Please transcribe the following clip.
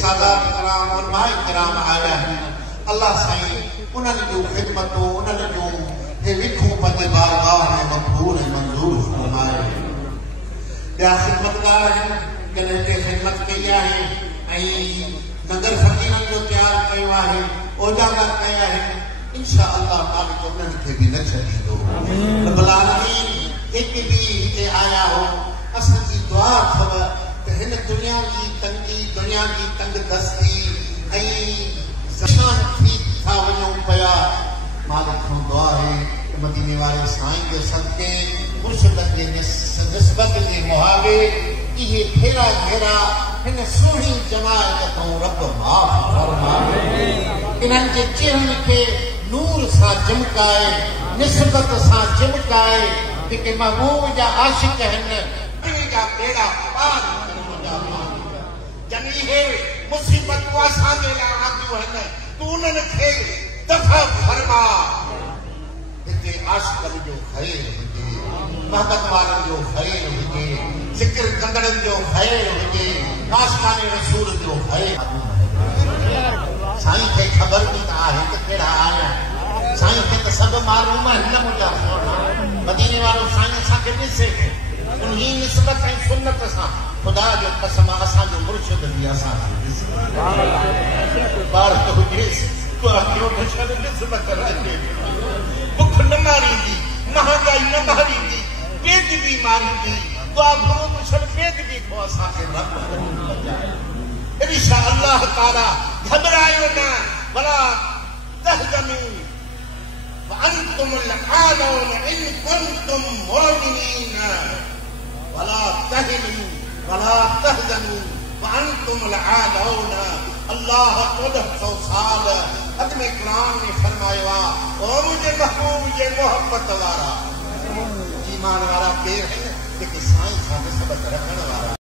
सादात कराम और माए कराम आया है अल्लाह साईं उन्हनि जूं ख़िदमतूं उन्हनि जूं हे विखूं पंहिंजे बारगाह में मक़बूल ऐं मंज़ूर फरमाए। ॿिया ख़िदमतगार आहिनि जन हिते ख़िदमत कई आहे ऐं नगर फ़क़ीरनि जो तयारु कयो आहे ओजागर कया आहिनि इंशा अल्लाह मालिक उन्हनि खे बि न छॾींदो। रब्बुल आलमीन जेके बि हिते आया हो असांजी दुआ अथव त हिन दुनिया जी तंगी दुनिया जी तंग दस्ती ऐं ज़शान थी था वञूं पिया मालिक खां दुआ आहे त मदीने वारे साईं जे सदके मुर्शिदनि जे निस्बत जे मुहावे इहे फेरा घेरा हिन सुहिणी जमात खां रब माफ़ फरमाए। इन्हनि जे चेहरनि खे नूर सां चिमकाए निस्बत सां चिमकाए जेके महबूब जा आशिक़ आहिनि जा बेड़ा पार जनी हे मुसीबतूं असांजे लाइ आंदियूं आहिनि तूं उन्हनि खे दफ़ा फरमा। हिते आशिक़नि जो ख़ैर हुजे महबत वारनि जो ख़ैर हुजे ज़िक्र कंदड़नि जो ख़ैर हुजे काशकाने रसूल जो ख़ैर। साईं खे ख़बर बि त आहे त कहिड़ा आया साईं खे त सभु मालूम आहिनि न मुंहिंजा मदीने वारो साईं असांखे ॾिसे उन्ही निस्बत ऐं सुन्नत सां ख़ुदा जो कसम असांजो मुर्शिद बि असांखे ॾिसे ॿार त हुजेसि बुख न मारींदी महांगाई न मारींदी पेट बि मारींदी दुआ घुरो तो छड़ पेट बि को असांखे रब इंशा अल्लाह ताला घबरायो न वला तहज़नू وأنتم الأعلون إن كنتم مؤمنين ولا تهنوا ولا تهزنوا وأنتم الأعلون الله قد سال ختم کلام نے فرمایا اور مجھے محبوب یہ محبت والا ایمان والا پیر ہے کہ سائیں ساتھ سبق رکھنے والا